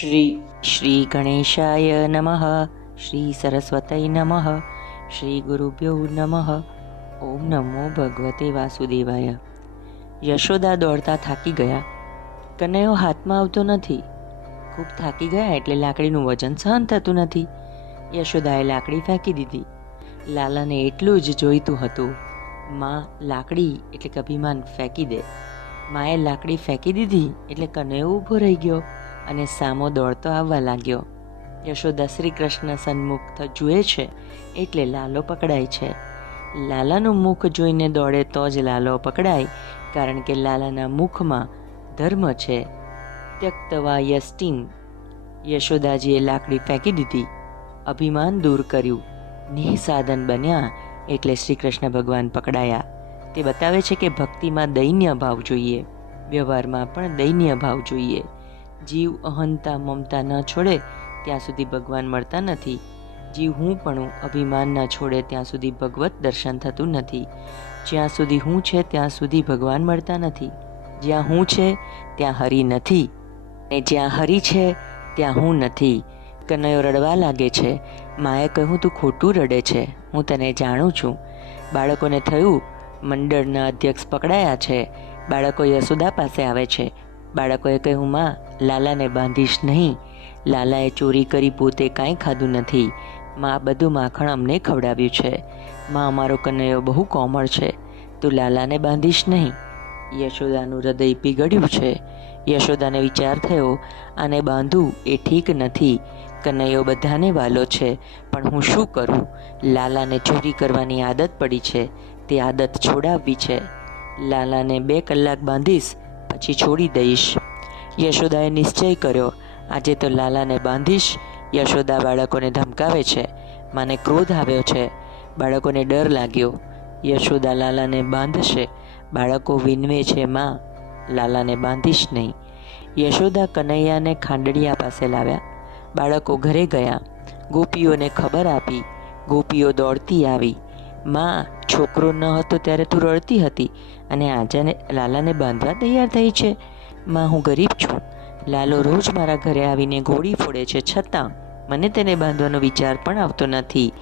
શ્રી શ્રી ગણેશાય નમઃ શ્રી સરસ્વતય નમઃ શ્રી ગુરુભ્યો નમઃ ઓમ નમો ભગવતે વાસુદેવાય યશોદા દોડતા થાકી ગયા. કનૈયો હાથમાં આવતો નથી. ખૂબ થાકી ગયા એટલે લાકડીનું વજન સહન થતું નથી. યશોદાએ લાકડી ફેંકી દીધી. લાલાને એટલું જ જોઈતું હતું. માં લાકડી એટલે અભિમાન ફેંકી દે. માએ લાકડી ફેંકી દીધી એટલે કનૈયો ઊભો રહી ગયો. અને સામો દોડતો આવવા લાગ્યો. યશોદા શ્રી કૃષ્ણ સન્મુખ જુએ છે એટલે લાલો પકડાય છે. લાલાનું મુખ જોઈને દોડે તો જ લાલો પકડાય, કારણ કે લાલાના મુખમાં ધર્મ છે. ત્યક્તવા યસ્ટિંગ યશોદાજીએ લાકડી ફેંકી દીધી. અભિમાન દૂર કર્યું. નિઃસાધન બન્યા એટલે શ્રી કૃષ્ણ ભગવાન પકડાયા. તે બતાવે છે કે ભક્તિમાં દૈન્ય ભાવ જોઈએ. વ્યવહારમાં પણ દૈન્ય ભાવ જોઈએ. જીવ અહંતા મમતા ન છોડે, ત્યાં સુધી ભગવાન મળતા નથી. જીવ હું પણ અભિમાન ન છોડે, ત્યાં સુધી ભગવત દર્શન થતું નથી. જ્યાં સુધી હું છે, ત્યાં સુધી ભગવાન મળતા નથી. જ્યાં હું છે, ત્યાં હરિ નથી. અને જ્યાં હરિ છે, ત્યાં હું નથી. કનૈયો રડવા લાગે છે. માએ કહ્યું, તું ખોટું રડે છે. હું તને જાણું છું. બાળકોને થયું, મંડળના અધ્યક્ષ પકડાયા છે. બાળકો યશોદા પાસે આવે છે. બાળકોએ કહ્યું, માં, લાલાને બાંધીશ નહીં. લાલાએ ચોરી કરી પોતે કાંઈ ખાધું નથી. માં બધું માખણ અમને ખવડાવ્યું છે. માં, અમારો કનૈયો બહુ કોમળ છે. તું લાલાને બાંધીશ નહીં. યશોદાનું હૃદય પીગળ્યું છે. યશોદાને વિચાર થયો, આને બાંધવું એ ઠીક નથી. કનૈયો બધાને વાલો છે, પણ હું શું કરું? લાલાને ચોરી કરવાની આદત પડી છે. તે આદત છોડાવવી છે. લાલાને બે કલાક બાંધીશ પછી છોડી દઈશ. યશોદાએ નિશ્ચય કર્યો, આજે તો લાલાને બાંધીશ. યશોદા બાળકોને ધમકાવે છે. મને ક્રોધ આવ્યો છે. બાળકોને ડર લાગ્યો. યશોદા લાલાને બાંધશે. બાળકો વિનવે છે, માં, લાલાને બાંધીશ નહીં. યશોદા કનૈયાને ખાંડડિયા પાસે લાવ્યા. બાળકો ઘરે ગયા. ગોપીઓને ખબર આપી. ગોપીઓ દોડતી આવી. માં છોકરો ન હતો ત્યારે તું રડતી હતી અને આજાને, લાલાને બાંધવા તૈયાર થઈ છે. માં, હું ગરીબ છું. લાલો રોજ મારા ઘરે આવીને ગોળી ફોડે છે. છતાં મને તેને બાંધવાનો વિચાર પણ આવતો નથી.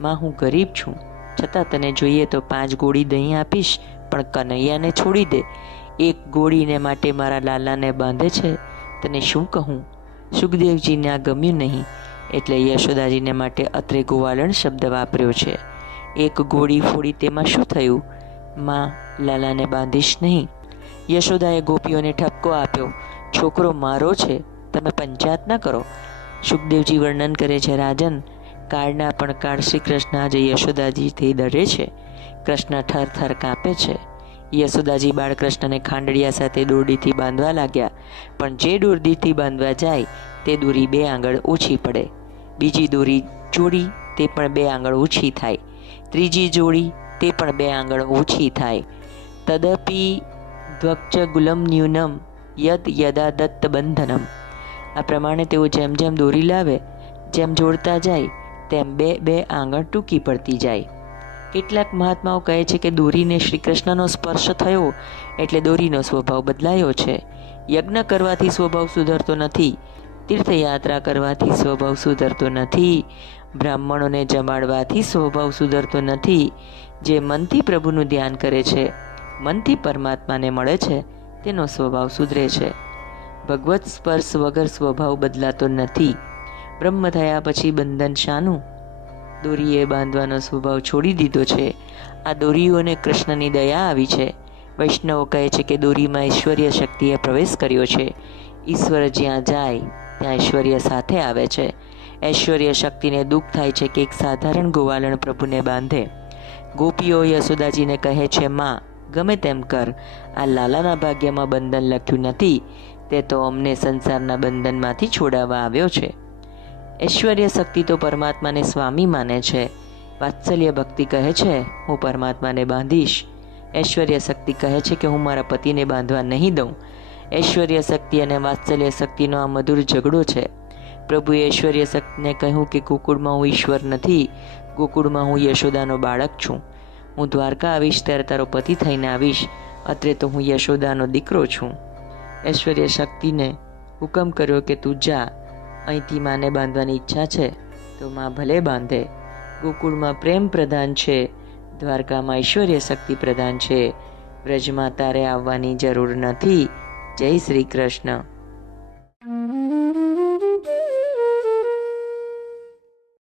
માં, હું ગરીબ છું. છતાં તને જોઈએ તો પાંચ ગોળી દહીં આપીશ, પણ કનૈયાને છોડી દે. એક ગોળીને માટે મારા લાલાને બાંધે છે. તને શું કહું? સુખદેવજીને આ ગમ્યું નહીં. એટલે યશોદાજીને માટે અત્રે ગોવાલણ શબ્દ વાપર્યો છે. એક ગોળી ફોડી તેમાં શું થયું? માં લાલાને બાંધીશ નહીં. યશોદાએ ગોપીઓને ઠપકો આપ્યો, છોકરો મારો છે, તમે પંચાયત ન કરો. સુખદેવજી વર્ણન કરે છે, રાજન, કાળના પણ કાળ શ્રી કૃષ્ણ આજે યશોદાજીથી ડરે છે. કૃષ્ણ ઠર ઠર કાપે છે. યશોદાજી બાળકૃષ્ણને ખાંડડિયા સાથે દોરડીથી બાંધવા લાગ્યા, પણ જે દોરડીથી બાંધવા જાય, તે દોરી બે આંગળ ઓછી પડે. બીજી દોરી જોડી તે પણ બે આંગળ ઓછી થાય. ત્રીજી જોડી, તે પણ બે આંગળ ઓછી થાય. તદપી ધ્વક્ચ ગુલમ ન્યૂનમ યદ યદા દત્ત બંધનમ. આ પ્રમાણે તેઓ જેમ જેમ દોરી લાવે, જેમ જોડતા જાય, તેમ બે બે આંગળ ટૂંકી પડતી જાય. કેટલાક મહાત્માઓ કહે છે કે દોરીને શ્રી કૃષ્ણનો સ્પર્શ થયો એટલે દોરીનો સ્વભાવ બદલાયો છે. યજ્ઞ કરવાથી સ્વભાવ સુધરતો નથી. તીર્થયાત્રા કરવાથી સ્વભાવ સુધરતો નથી. બ્રાહ્મણોને જમાડવાથી સ્વભાવ સુધરતો નથી. જે મનથી પ્રભુનું ધ્યાન કરે છે, મનથી પરમાત્માને મળે છે, તેનો સ્વભાવ સુધરે છે. ભગવત સ્પર્શ વગર સ્વભાવ બદલાતો નથી. બ્રહ્મ થયા પછી બંધન શાનું? દોરીએ બાંધવાનો સ્વભાવ છોડી દીધો છે. આ દોરીઓને કૃષ્ણની દયા આવી છે. વૈષ્ણવો કહે છે કે દોરીમાં ઈશ્વરીય શક્તિએ પ્રવેશ કર્યો છે. ઈશ્વર જ્યાં જાય ત્યાં ઐશ્વર્ય સાથે આવે છે. ઐશ્વર્ય શક્તિને દુઃખ થાય છે કે એક સાધારણ ગોવાલણ પ્રભુને બાંધે. ગોપીઓ યશોદાજીને કહે છે, માં, ગમે તેમ કર. આ લાલાના ભાગ્યમાં બંધન લખ્યું નથી. તે તો અમને સંસારના બંધનમાંથી છોડાવવા આવ્યો છે. ઐશ્વર્ય શક્તિ તો પરમાત્માને સ્વામી માને છે. વાત્સલ્ય ભક્તિ કહે છે, હું પરમાત્માને બાંધીશ. ઐશ્વર્ય શક્તિ કહે છે કે, હું મારા પતિને બાંધવા નહીં દઉં. ઐશ્વર્ય શક્તિ અને વાત્સલ્ય શક્તિનો આ મધુર ઝઘડો છે. પ્રભુએ ઐશ્વર્ય શક્તિને કહ્યું કે ગોકુળમાં હું ઈશ્વર નથી, ગોકુળમાં હું યશોદાનો બાળક છું. હું દ્વારકા આવીશ ત્યારે તારો પતિ થઈને આવીશ. અત્રે તો હું યશોદાનો દીકરો છું. ઐશ્વર્ય શક્તિને હુકમ કર્યો કે તું જા. અહીંથી માને બાંધવાની ઈચ્છા છે, તો માં ભલે બાંધે. ગોકુળમાં પ્રેમ પ્રધાન છે, દ્વારકામાં ઐશ્વર્ય શક્તિ પ્રધાન છે. વ્રજમાં તારે આવવાની જરૂર નથી. જય શ્રી કૃષ્ણ.